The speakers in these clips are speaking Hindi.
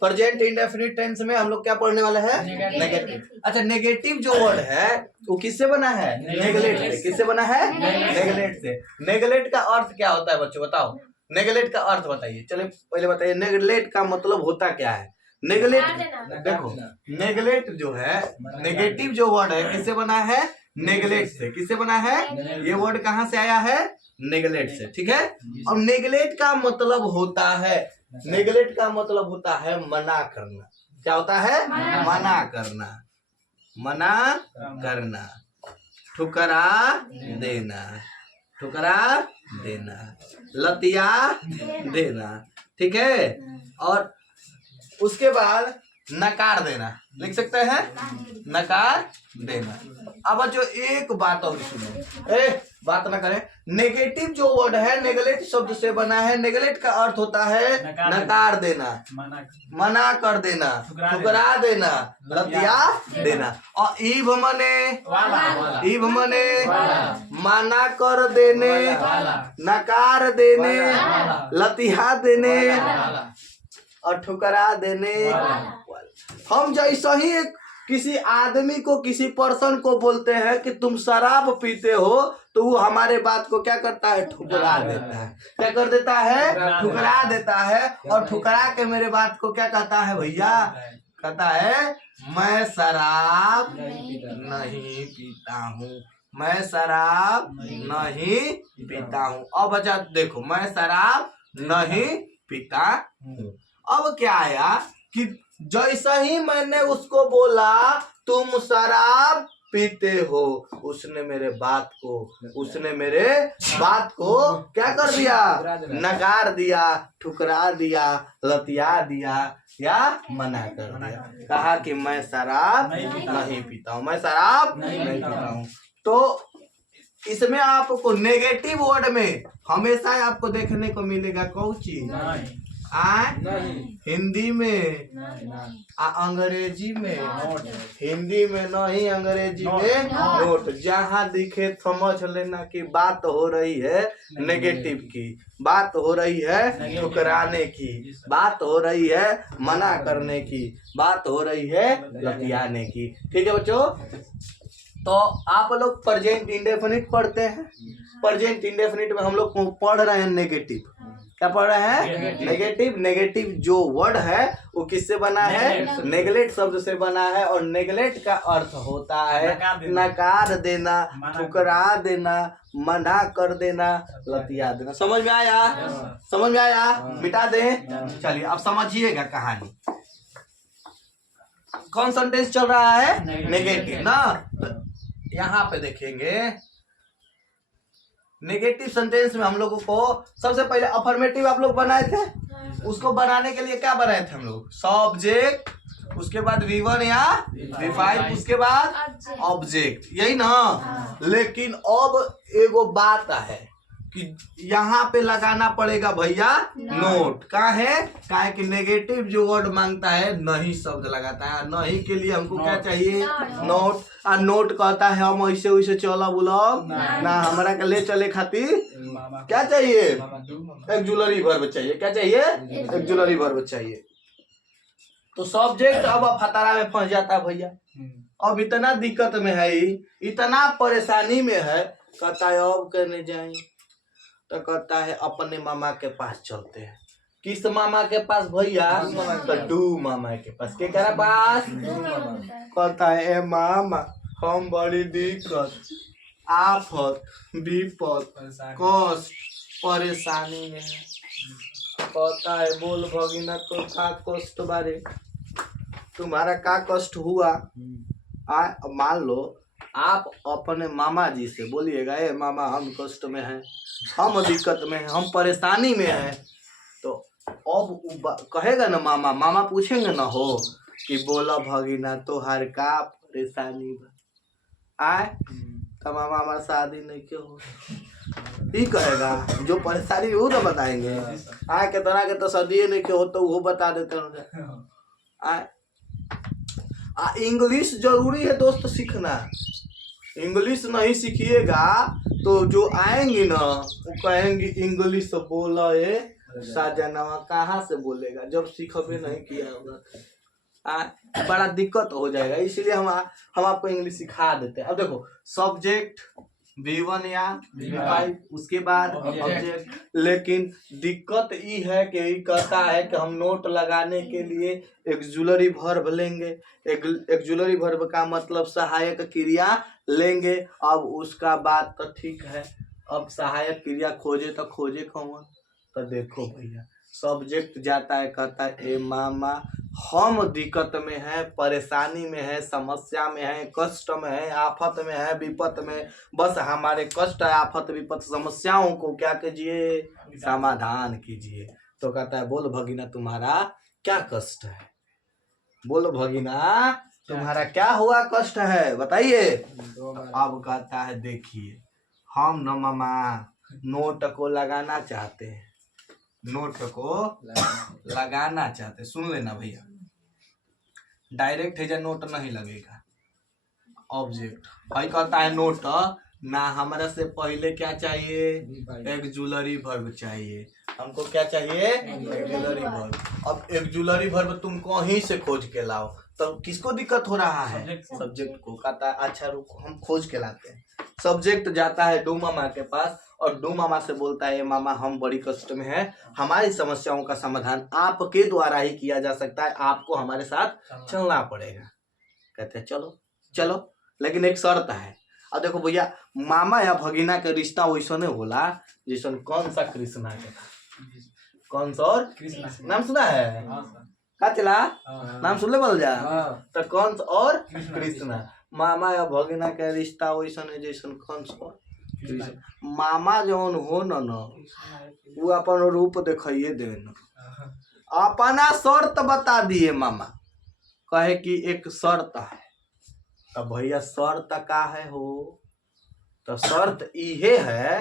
प्रेजेंट इंडेफिनिट टेंस में हम लोग क्या पढ़ने वाले हैं? नेगेटिव। अच्छा, नेगेटिव जो वर्ड है वो किससे बना है? नेगलेक्ट से। किससे बना है? नेगलेक्ट से। नेगलेक्ट का अर्थ क्या होता है बच्चों, बताओ? नेगलेक्ट का अर्थ बताइए। चलिए पहले बताइए नेगलेक्ट का मतलब होता क्या है? नेगलेक्ट, देखो नेगलेक्ट जो है, नेगेटिव जो वर्ड है किससे बना है? नेगलेक्ट से। किससे बना है? ये वर्ड कहाँ से आया है? नेगलेक्ट से, ठीक है। और नेगलेक्ट का मतलब होता है, नेगलेक्ट का मतलब होता है मना करना। क्या होता है? मना करना। मना करना, ठुकरा देना, ठुकरा देना, लतिया देना, ठीक है। और उसके बाद नकार देना, लिख सकते हैं नकार देना। अब जो एक बात और सुनो, बात ना करें। नेगेटिव जो वर्ड है नेगलेक्ट शब्द से बना है। नेगलेक्ट का अर्थ होता है नकार देना, मना कर देना, ठुकरा देना, लतिया देना। और ईव मने, ईव मने मना कर देने, नकार देने, लतिया देने और ठुकरा देने। हम जैसा ही एक किसी आदमी को, किसी पर्सन को बोलते हैं कि तुम शराब पीते हो, तो वो हमारे बात को क्या करता है? ठुकरा देता है। क्या कर देता है? ठुकरा देता है। और ठुकरा के मेरे बात को क्या कहता है भैया? कहता है मैं शराब नहीं पीता हूँ, मैं शराब नहीं पीता हूँ। अब बच्चा देखो, मैं शराब नहीं पीता हूँ। अब क्या आया कि जैसा ही मैंने उसको बोला तुम शराब पीते हो, उसने मेरे बात को क्या कर दिया? नकार दिया, ठुकरा दिया, लतिया दिया या मना कर दिया। कहा कि मैं शराब नहीं पीता हूँ, मैं शराब नहीं पीता हूँ। तो इसमें आपको नेगेटिव वर्ड में हमेशा आपको देखने को मिलेगा कौन चीज? हिंदी में, अंग्रेजी में, हिंदी में नहीं, अंग्रेजी में नोट। जहाँ दिखे समझ लेना कि बात हो रही है नेगेटिव की, बात हो रही है ठुकराने की, बात हो रही है मना करने की, बात हो रही है लतियाने की। ठीक है बच्चों, तो आप लोग प्रेजेंट इंडेफिनिट पढ़ते हैं। प्रेजेंट इंडेफिनिट में हम लोग पढ़ रहे हैं नेगेटिव। क्या पढ़ रहे हैं? नेगेटिव। नेगेटिव जो वर्ड है वो किससे बना है? नेगलेक्ट शब्द से बना है। और नेगलेक्ट का अर्थ होता है नकार देना, ठुकरा देना, मना कर देना, लतिया देना। समझ में आया? समझ में आया? मिटा दे। चलिए अब समझिएगा कहानी। कौन सेंटेंस चल रहा है? नेगेटिव ना। यहाँ पे देखेंगे नेगेटिव सेंटेंस में हम लोगों को सबसे पहले अफर्मेटिव आप लोग बनाए थे। उसको बनाने के लिए क्या बनाए थे हम लोग? सब्जेक्ट, उसके बाद V1 या V5, उसके बाद ऑब्जेक्ट, यही ना। लेकिन अब एगो बात है कि यहाँ पे लगाना पड़ेगा भैया नोट। काहे कि नेगेटिव जो वर्ड मांगता है नहीं शब्द लगाता है। नहीं के लिए हमको क्या चाहिए? नोट। और नोट कहता है हम ऐसे वैसे चला बुलाओ ना, हमारा के ले चले खातिर क्या चाहिए? एक्जुलरी वर्ब चाहिए। क्या चाहिए? एक्जुलरी वर्ब चाहिए। तो सब्जेक्ट अब फतारा में फंस जाता है भैया। अब इतना दिक्कत में है, इतना परेशानी में है, कहता है अब करने जाए, तो कहता है अपने मामा के पास चलते हैं। किस मामा के पास भैया? तो डू मामा के पास। के करा पास? कहता है ए मामा हम बड़ी दिक्कत, आफत, विपद, कष्ट, परेशानी में है। कहता है बोल भगिना तो का कष्ट बारे, तुम्हारा का कष्ट हुआ? मान लो आप अपने मामा जी से बोलिएगा ए मामा हम कष्ट में हैं, हम दिक्कत में हैं, हम परेशानी में हैं। तो अब कहेगा ना मामा, मामा पूछेंगे ना हो कि बोला भगिना तो हर का परेशानी आए, तो मामा हमारा शादी नहीं क्यों हो, ही कहेगा। जो परेशानी वो तो बताएंगे। आए के तरह के तो शादी नहीं क्यों हो, तो वो बता देते हैं। इंग्लिश जरूरी है दोस्त सीखना। इंग्लिश नहीं सीखिएगा तो जो आएंगी ना वो कहेंगी इंग्लिश बोला सजनवा कहाँ से बोलेगा जब सीखबे नहीं किया होगा, बड़ा दिक्कत हो जाएगा। इसलिए हम आपको इंग्लिश सिखा देते हैं। अब देखो सब्जेक्ट V1 या V5, उसके बाद ऑब्जेक्ट। लेकिन दिक्कत ये है कि ये कहता है कि हम नोट लगाने के लिए एक्जुलरी वर्ब लेंगे। एक्जुलरी वर्ब का मतलब सहायक क्रिया लेंगे। अब उसका बात तो ठीक है, अब सहायक क्रिया खोजे तो खोजे कौन? तो देखो भैया सब्जेक्ट जाता है कहता है ए मामा हम दिक्कत में है, परेशानी में है, समस्या में है, कष्ट में है, आफत में है, विपत में, बस हमारे कष्ट आफत विपत समस्याओं को क्या कीजिए, समाधान कीजिए। तो कहता है बोल भगीना तुम्हारा क्या कष्ट है, बोल भगीना तुम्हारा क्या हुआ कष्ट है बताइए। अब कहता है देखिए हम न मामा नोट को लगाना चाहते हैं, नोट को लगाना चाहते। सुन लेना भैया, डायरेक्ट है जो नोट नहीं लगेगा, ऑब्जेक्ट भाई कहता है नोट ना, हमारा से पहले क्या चाहिए, एक्जुलरी वर्ब चाहिए। हमको क्या चाहिए, एक्जुलरी वर्ब। अब एक्जुलरी वर्ब तुम कहीं से खोज के लाओ, तो किसको दिक्कत हो रहा है, सब्जेक्ट को। कहता है अच्छा रुको हम खोज के लाते हैं। सब्जेक्ट जाता है डू मामा के पास और डू मामा से बोलता है मामा हम बड़ी कष्ट में हैं, हमारी समस्याओं का समाधान आपके द्वारा ही किया जा सकता है, आपको हमारे साथ चलना पड़ेगा। कहते हैं चलो चलो, लेकिन एक शर्त है। और देखो भैया मामा या भगीना के रिश्ता वैसा नहीं होला जैसा कौन सा कृष्णा के था, कौन सा और नाम सुना है का चला नाम सुन ले बोल जा, तो कौन सा और कृष्णा। मामा या भगीना के रिश्ता वैसा है जैसा कौन सा कृष्ण। मामा जौन हो न वो अपन रूप दिखाइए देन, अपना शर्त बता दिए मामा, कहे कि एक शर्त है। तो भैया शर्त का है हो, तो शर्त ये है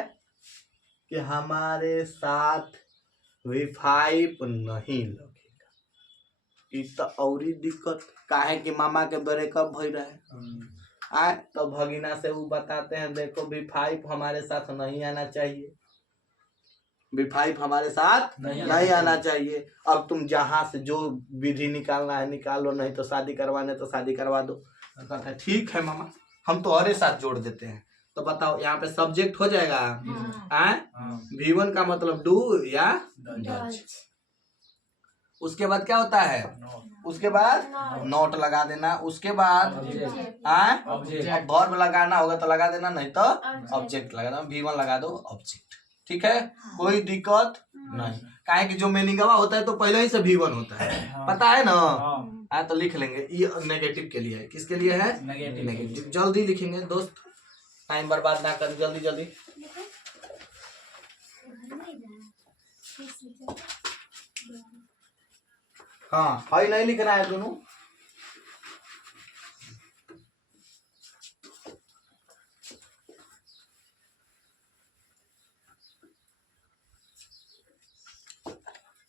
कि हमारे साथ V5 नहीं लगेगा। इतना और दिक्कत काहे कि मामा के ब्रेकअप भई रहे आए, तो भगीना से वो बताते हैं देखो V5 हमारे साथ नहीं आना चाहिए, V5 हमारे साथ नहीं आना चाहिए। अब तुम जहां से जो विधि निकालना है निकालो, नहीं तो शादी करवाने तो शादी करवा दो। तो कहता है ठीक है मामा हम तो और साथ जोड़ देते हैं। तो बताओ यहाँ पे सब्जेक्ट हो जाएगा V1 का मतलब डू या डच। उसके बाद क्या होता है, उसके बाद नोट लगा देना, उसके बाद वर्ब लगाना होगा तो लगा देना, नहीं तो ऑब्जेक्ट लगा देना, V1 लगा दो ऑब्जेक्ट। ठीक है कोई दिक्कत नहीं, काहे कि जो मीनिंगवा होता है तो पहले ही से V1 होता है, पता है ना। तो लिख लेंगे ये नेगेटिव के लिए है, किसके लिए है, नेगेटिव। जल्दी लिखेंगे दोस्त, टाइम बर्बाद ना कर, जल्दी जल्दी। हाँ हाई नहीं लिखना है दोनों।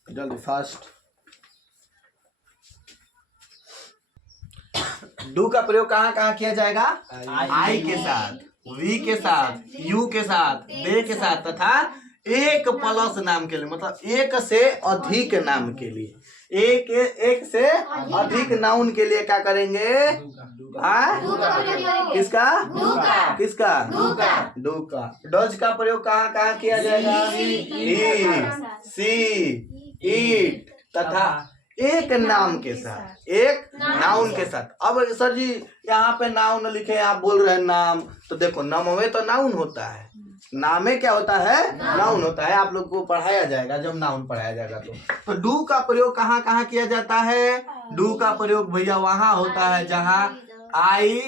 जल्दी फास्ट। डू का प्रयोग कहाँ कहाँ किया जाएगा, आई के साथ, वी के साथ, यू के साथ, दे के साथ, तथा एक प्लस नाम के लिए, मतलब एक से अधिक नाम के लिए, एक से अधिक नाउन के लिए क्या करेंगे, किसका किसका डू का। डज का प्रयोग कहाँ कहाँ किया जाएगा, सी ईट तथा एक नाम के साथ, एक नाउन के साथ। अब सर जी यहाँ पे नाउन लिखे, आप बोल रहे हैं नाम, तो देखो नाम में तो नाउन होता है, नामे क्या होता है, नाउन होता है। आप लोग को पढ़ाया जाएगा जब नाउन पढ़ाया जाएगा। तो डू का प्रयोग कहाँ कहाँ किया जाता है, डू का प्रयोग भैया वहां होता है जहाँ आई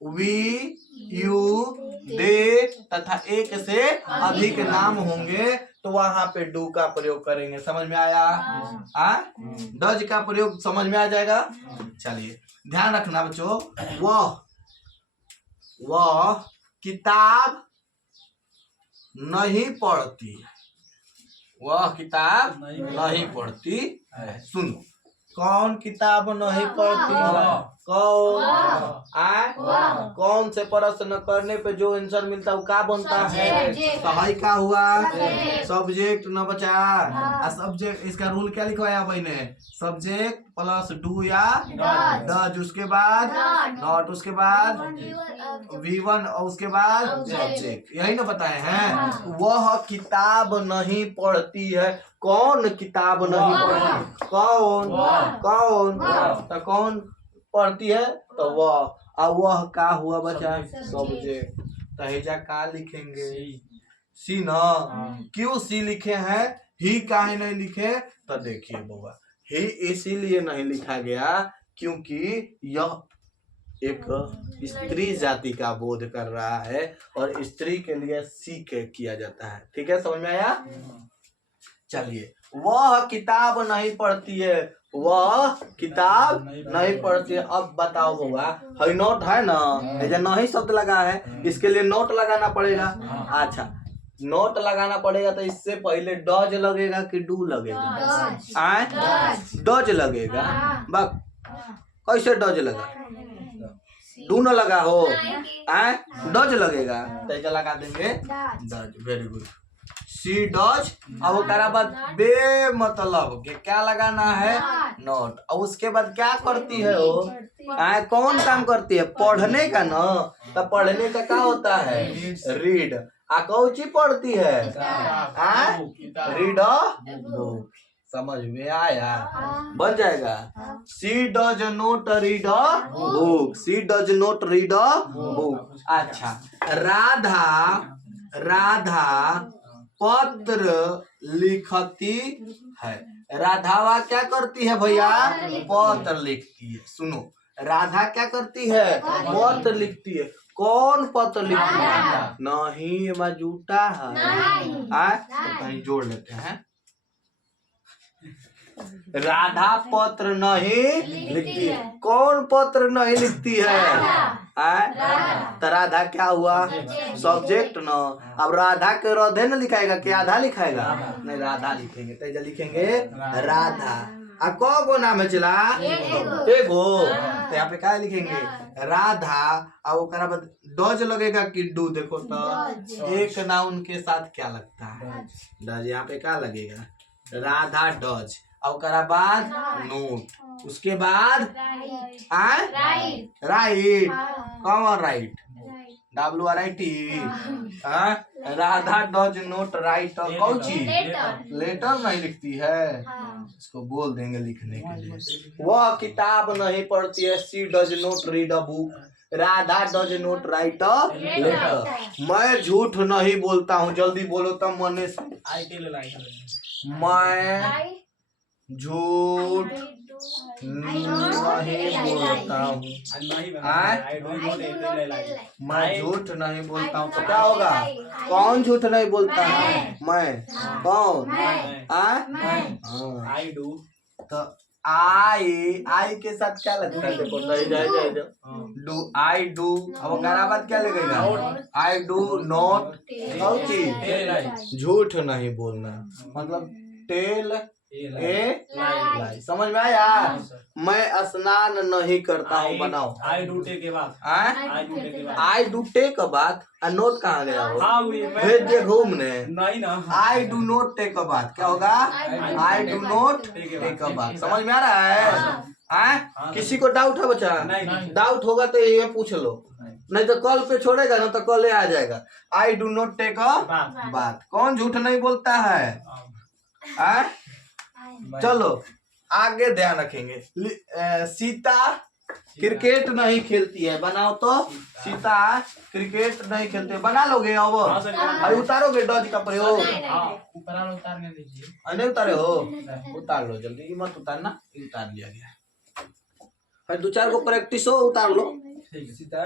वी यू दे तथा एक से अधिक नाम होंगे, तो वहां पे डू का प्रयोग करेंगे। समझ में आया, डज का प्रयोग समझ में आ जाएगा। चलिए ध्यान रखना बच्चों, वह किताब नहीं पढ़ती, वह किताब नहीं पढ़ती है। सुनो कौन किताब नहीं पढ़ती है? कौन कौन से प्रश्न करने पे जो आंसर मिलता है वो क्या बनता है? सही का हुआ सब्जेक्ट न बचा। सब्जेक्ट इसका रूल क्या लिखवाया भाई ने? सब्जेक्ट प्लस डू या डज, उसके बाद नॉट, उसके बाद V1 और उसके बाद सब्जेक्ट। यही ना बताए हैं। वह किताब नहीं पढ़ती है। कौन किताब नहीं पढ़ती? कौन कौन तो कौन पढ़ती है तो वह। और वह का हुआ बचा? सब्जेक्ट। तहेजा का लिखेंगे? सी ना। क्यों सी लिखे हैं? ही काहे नहीं लिखे? तो देखिए बउआ, ही इसीलिए नहीं लिखा गया क्योंकि यह एक स्त्री जाति का बोध कर रहा है और स्त्री के लिए सी के किया जाता है। ठीक है, समझ में आया? चलिए, वह किताब नहीं पढ़ती है। वह किताब नहीं पढ़ती है। अब बताओ बउआ, हई नोट है ना, ऐसा नहीं शब्द लगा है, इसके लिए नोट लगाना पड़ेगा। अच्छा, नोट लगाना पड़ेगा तो इससे पहले डज लगेगा कि डू लगेगा? डज लगेगा। बस कैसे डज लगा? डू न लगा हो, डज लगेगा तो ऐसा लगा देंगे does. Very good. See does. अब वो करा बाद बे मतलब के क्या लगाना है? नोट। और उसके बाद क्या करती है वो? कौन काम करती है? पढ़ने का ना। तो पढ़ने का क्या होता है? रीड। कौची पढ़ती है? Read book. समझ में आया? बन जाएगा। She does not read book. She does not read book. अच्छा, राधा पत्र लिखती है। राधावा क्या करती है भैया? पत्र लिखती है। सुनो, राधा क्या करती है? पत्र लिखती है। कौन पत्र लिखती है? नहीं, मजूटा है। तो कहीं जोड़ लेते हैं। राधा पत्र नहीं लिखती है। कौन पत्र नहीं लिखती है? तो राधा क्या हुआ? सब्जेक्ट न। अब राधा के राधे न लिखाएगा कि आधा लिखाएगा? नहीं, राधा लिखेंगे। तो लिखेंगे राधा। अब को नाम है चला? एगो। तो यहाँ पे क्या लिखेंगे? राधा। और बाद डज लगेगा कि डू? देखो तो एक नाउन के साथ क्या लगता है? डज। यहाँ पे क्या लगेगा? राधा डज। और बाद नोट, उसके बाद राइट। कौन right? WRIT। Radha does not right. कौन चीज? लेटर नहीं लिखती है। इसको बोल देंगे लिखने के लिए। वह किताब नहीं पढ़ती है। She does not read a book. Radha does not write a letter. मैं झूठ नहीं बोलता हूँ। जल्दी बोलो तो मने से। मैं झूठ नहीं बोलता हूँ। मैं झूठ नहीं बोलता हूँ। तो क्या होगा? कौन झूठ नहीं बोलता है? मैं। कौन? I do. तो आई के साथ क्या लगता है? देखो, डू। I do. अब बाद क्या लगेगा? I do not. झूठ नहीं बोलना मतलब टेल ए लाई। समझ में आया? मैं स्नान नहीं करता हूँ। बनाओ। आई डू टेक के बाद। आई डू टेक के बाद नोट कहाँ गया हो? भेज दिए घूमने। नहीं ना। आई डू नोट टेक के बाद क्या होगा? आई डू नोट टेक के बाद। समझ में आ रहा है? किसी को डाउट है बच्चा? डाउट होगा तो ये पूछ लो, नहीं तो कल पे छोड़ेगा ना तो कल आ जाएगा। I do not take a बात। कौन झूठ नहीं बोलता है? चलो आगे ध्यान रखेंगे। सीता क्रिकेट नहीं खेलती है। बनाओ तो। सीता क्रिकेट नहीं खेलती है। बना लोगे? अब उतारोगे डज का प्रयोग? नहीं उतारे हो? उतार लो जल्दी, मत उतारना। उतार लिया गया। 2-4 को प्रैक्टिस हो, उतार लो। सीता